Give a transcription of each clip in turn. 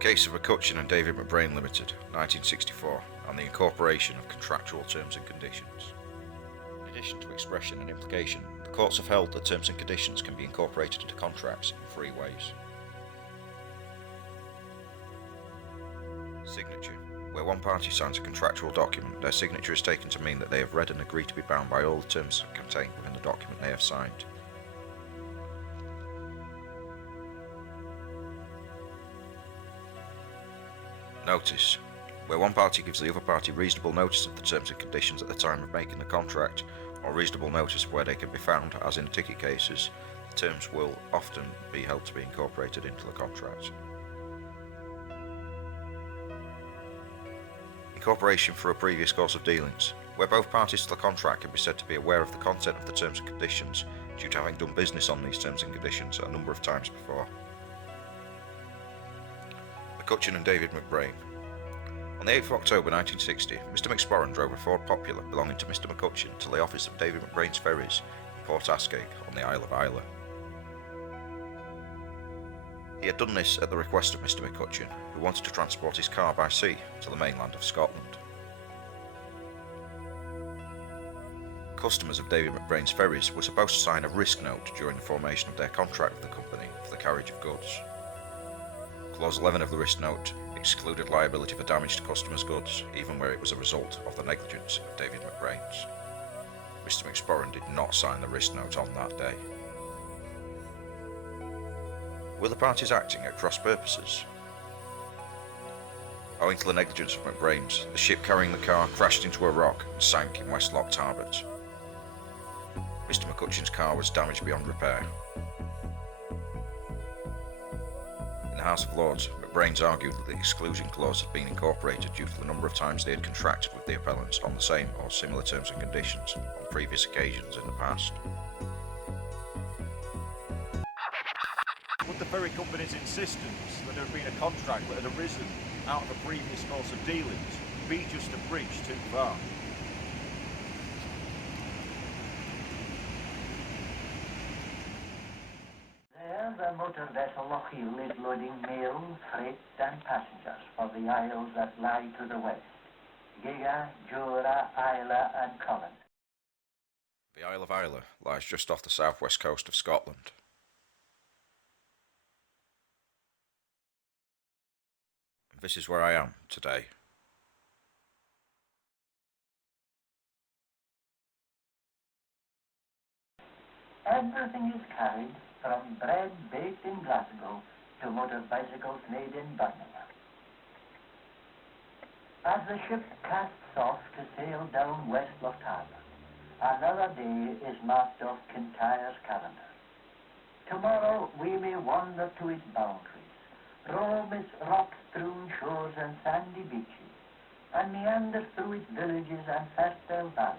Case of McCutcheon and David MacBrayne Ltd, 1964, and the incorporation of contractual terms and conditions. In addition to expression and implication, the courts have held that terms and conditions can be incorporated into contracts in three ways. Signature. Where one party signs a contractual document, their signature is taken to mean that they have read and agreed to be bound by all the terms contained within the document they have signed. Notice. Where one party gives the other party reasonable notice of the terms and conditions at the time of making the contract, or reasonable notice of where they can be found, as in ticket cases, the terms will often be held to be incorporated into the contract. Incorporation for a previous course of dealings. Where both parties to the contract can be said to be aware of the content of the terms and conditions due to having done business on these terms and conditions a number of times before. McCutcheon and David MacBrayne. On the 8th of October 1960, Mr. McSporran drove a Ford Popular belonging to Mr. McCutcheon to the office of David MacBrayne's Ferries in Port Ascaic on the Isle of Islay. He had done this at the request of Mr. McCutcheon, who wanted to transport his car by sea to the mainland of Scotland. Customers of David MacBrayne's Ferries were supposed to sign a risk note during the formation of their contract with the company for the carriage of goods. Clause 11 of the risk note excluded liability for damage to customers' goods, even where it was a result of the negligence of David MacBrayne's. Mr. McSporran did not sign the risk note on that day. Were the parties acting at cross purposes? Owing to the negligence of MacBrayne's, the ship carrying the car crashed into a rock and sank in West Loch Tarbert. Mr. McCutcheon's car was damaged beyond repair. In the House of Lords, MacBrayne's argued that the exclusion clause had been incorporated due to the number of times they had contracted with the appellants on the same or similar terms and conditions on previous occasions in the past. Would the ferry company's insistence that there had been a contract that had arisen out of a previous course of dealings be just a bridge too far? There, the motor vessel Lochiel is loading mail, freight and passengers for the isles that lie to the west, Giga, Jura, Islay and Colin. The Isle of Islay lies just off the southwest coast of Scotland. This is where I am today. Everything is carried from bread baked in Glasgow to motor bicycles made in Birmingham. As the ship casts off to sail down West Loch Tarbert, another day is marked off Kintyre's calendar. Tomorrow we may wander to its boundaries, roam its rock-strewn shores and sandy beaches, and meander through its villages and fertile valleys,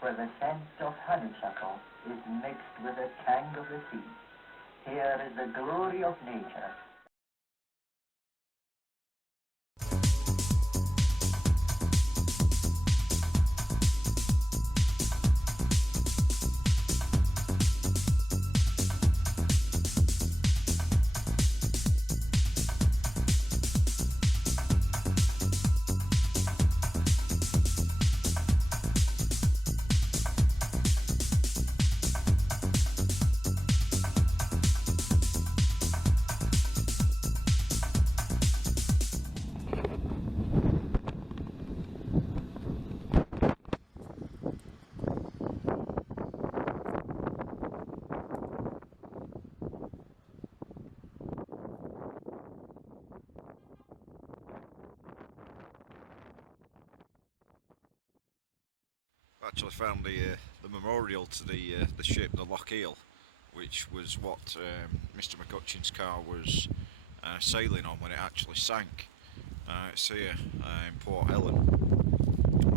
where the scent of honeysuckle is mixed with the tang of the sea. Here is the glory of nature. Actually found the memorial to the ship, the Lochiel, which was what Mr. McCutcheon's car was sailing on when it actually sank. It's here in Port Ellen.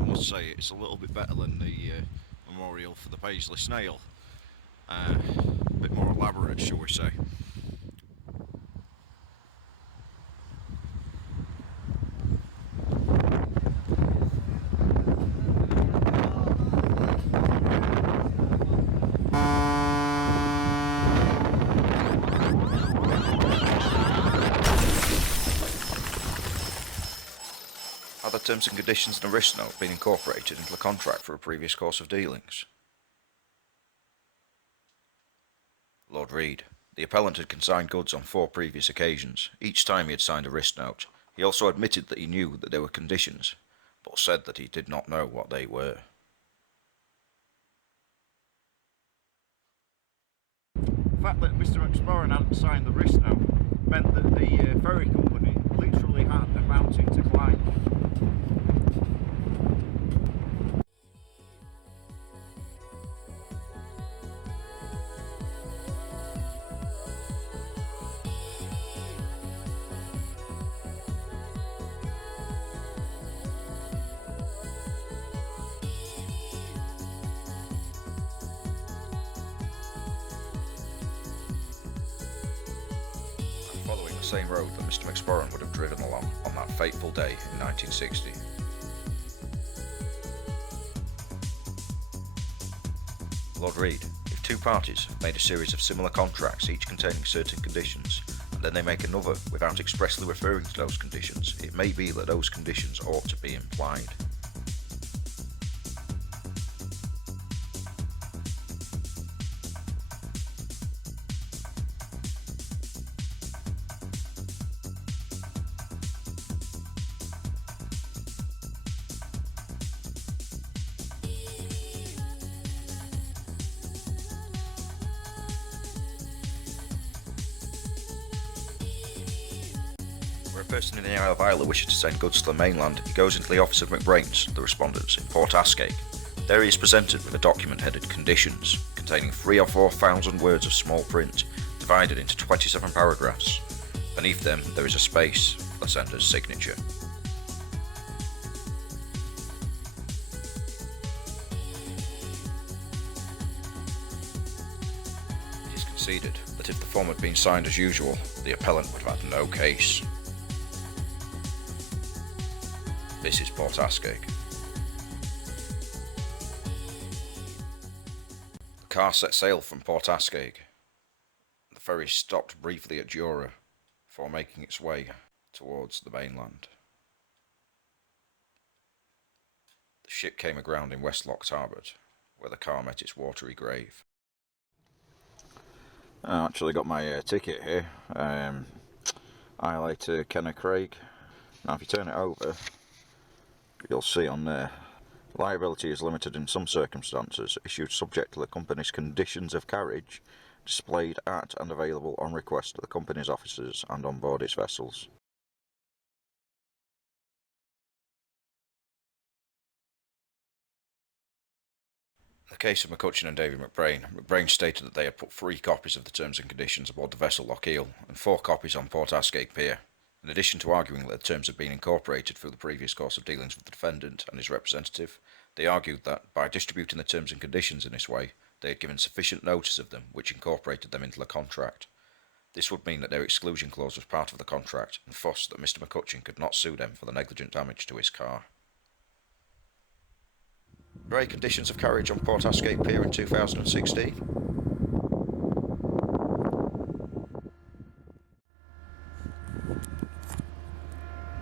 I must say it's a little bit better than the memorial for the Paisley Snail. A bit more elaborate, shall we say. the terms and conditions and a risk note been incorporated into the contract for a previous course of dealings? Lord Reed. The appellant had consigned goods on 4 previous occasions. Each time he had signed a risk note. He also admitted that he knew that there were conditions, but said that he did not know what they were. The fact that Mr. MacBrayne hadn't signed the risk note meant that the ferry company literally had a mountain to climb. Following the same road that Mr. MacBrayne would have driven along on that fateful day in 1960. Lord Reed, if 2 parties have made a series of similar contracts, each containing certain conditions, and then they make another without expressly referring to those conditions, it may be that those conditions ought to be implied. Where a person in the Isle of Islay wishes to send goods to the mainland, he goes into the office of MacBrayne's, the respondents, in Port Ascake. There he is presented with a document headed Conditions, containing 3,000 or 4,000 words of small print, divided into 27 paragraphs. Beneath them there is a space, the sender's signature. It is conceded that if the form had been signed as usual, the appellant would have had no case. This is Port Ascake. The car set sail from Port Ascake. The ferry stopped briefly at Jura before making its way towards the mainland. The ship came aground in West Loch Tarbert, where the car met its watery grave. I actually got my ticket here, Islay to Kennercraig. Now if you turn it over, you'll see on there, liability is limited in some circumstances, issued subject to the company's conditions of carriage, displayed at and available on request to the company's officers and on board its vessels. In the case of McCutcheon and David MacBrayne, MacBrayne stated that they had put 3 copies of the terms and conditions aboard the vessel Lochiel and 4 copies on Port Ascake Pier. In addition to arguing that the terms had been incorporated through the previous course of dealings with the defendant and his representative, they argued that, by distributing the terms and conditions in this way, they had given sufficient notice of them which incorporated them into the contract. This would mean that their exclusion clause was part of the contract, and thus that Mr. McCutcheon could not sue them for the negligent damage to his car. Grey conditions of carriage on Port Ascake Pier in 2016.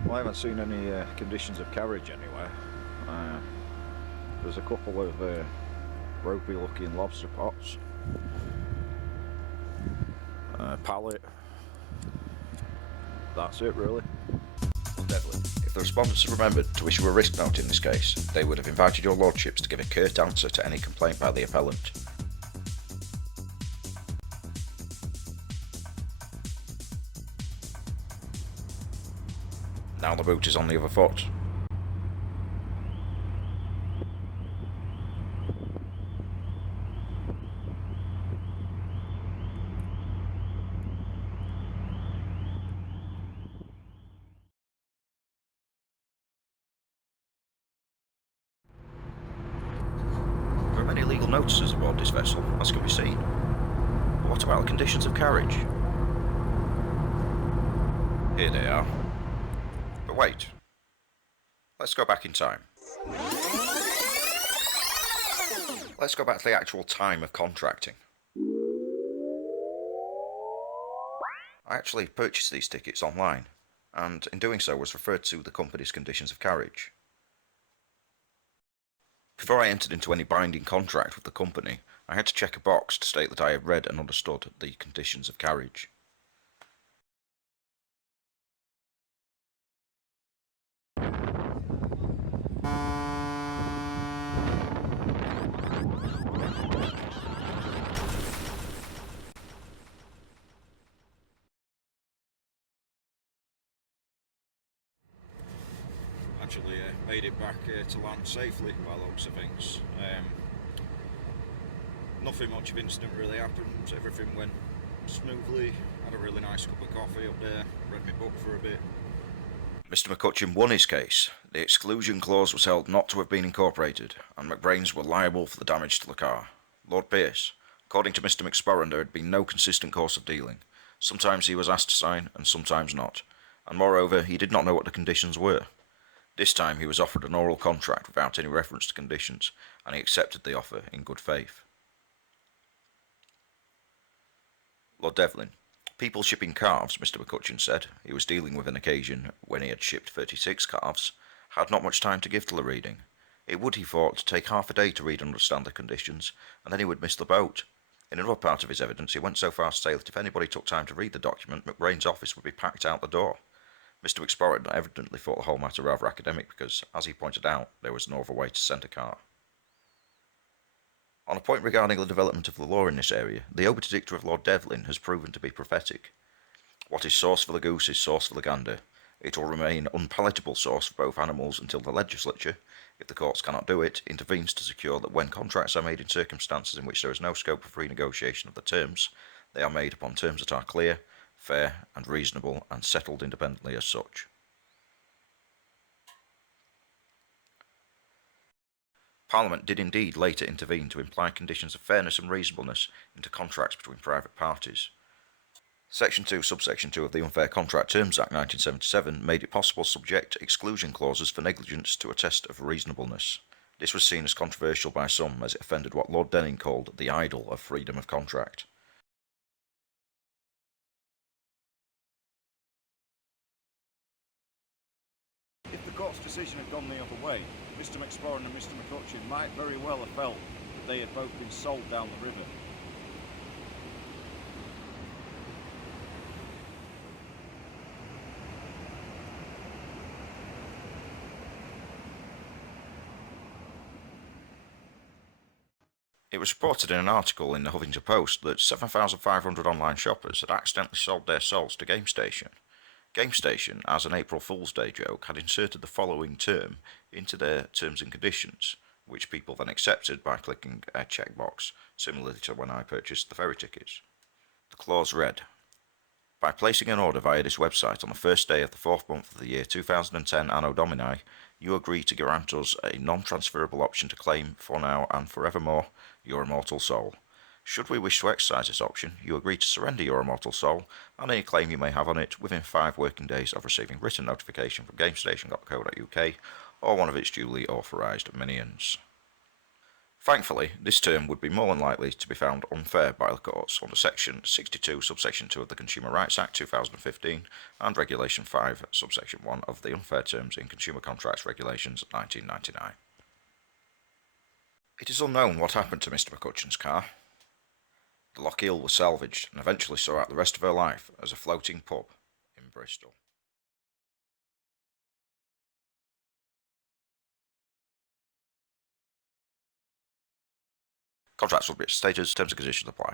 Well, I haven't seen any conditions of carriage anywhere. There's a couple of ropey looking lobster pots, pallet. That's it really. Deadly. If the respondents had remembered to issue a risk note in this case, they would have invited your lordships to give a curt answer to any complaint by the appellant. Now the boot is on the other foot. There are many legal notices aboard this vessel, as can be seen. But what about the conditions of carriage? Here they are. But wait. Let's go back in time. Let's go back to the actual time of contracting. I actually purchased these tickets online, and in doing so was referred to the company's conditions of carriage. Before I entered into any binding contract with the company, I had to check a box to state that I had read and understood the conditions of carriage. Actually made it back to land safely by the looks of things. Nothing much of incident really happened, everything went smoothly, had a really nice cup of coffee up there, read my book for a bit. Mr. McCutcheon won his case. The exclusion clause was held not to have been incorporated, and MacBraynes were liable for the damage to the car. Lord Pearce, according to Mr. McSporran, there had been no consistent course of dealing. Sometimes he was asked to sign, and sometimes not, and moreover, he did not know what the conditions were. This time he was offered an oral contract without any reference to conditions, and he accepted the offer in good faith. Lord Devlin. People shipping calves, Mr. McCutcheon said, he was dealing with an occasion when he had shipped 36 calves, had not much time to give to the reading. It would, he thought, take half a day to read and understand the conditions, and then he would miss the boat. In another part of his evidence, he went so far as to say that if anybody took time to read the document, MacBrayne's office would be packed out the door. Mr. McSporran evidently thought the whole matter rather academic because, as he pointed out, there was no other way to send a car. On a point regarding the development of the law in this area, the obitdictor of Lord Devlin has proven to be prophetic. What is sauce for the goose is sauce for the gander. It will remain unpalatable sauce for both animals until the legislature, if the courts cannot do it, intervenes to secure that when contracts are made in circumstances in which there is no scope for renegotiation of the terms, they are made upon terms that are clear, fair and reasonable, and settled independently as such. Parliament did indeed later intervene to imply conditions of fairness and reasonableness into contracts between private parties. Section 2, subsection 2 of the Unfair Contract Terms Act 1977 made it possible to subject exclusion clauses for negligence to a test of reasonableness. This was seen as controversial by some as it offended what Lord Denning called the idol of freedom of contract. If the court's decision had gone the other way, Mr. McSporran and Mr. McCutcheon might very well have felt that they had both been sold down the river. It was reported in an article in the Huffington Post that 7,500 online shoppers had accidentally sold their souls to GameStation. GameStation, as an April Fool's Day joke, had inserted the following term into their terms and conditions, which people then accepted by clicking a checkbox, similarly to when I purchased the ferry tickets. The clause read, "By placing an order via this website on the first day of the fourth month of the year 2010 Anno Domini, you agree to grant us a non-transferable option to claim, for now and forevermore, your immortal soul. Should we wish to exercise this option, you agree to surrender your immortal soul and any claim you may have on it within 5 working days of receiving written notification from GameStation.co.uk or one of its duly authorised minions." Thankfully, this term would be more than likely to be found unfair by the courts under Section 62, subsection 2 of the Consumer Rights Act 2015 and Regulation 5, subsection 1 of the Unfair Terms in Consumer Contracts Regulations 1999. It is unknown what happened to Mr. McCutcheon's car. The Lochiel was salvaged and eventually saw out the rest of her life as a floating pub in Bristol. Contracts will be stated, terms and conditions apply.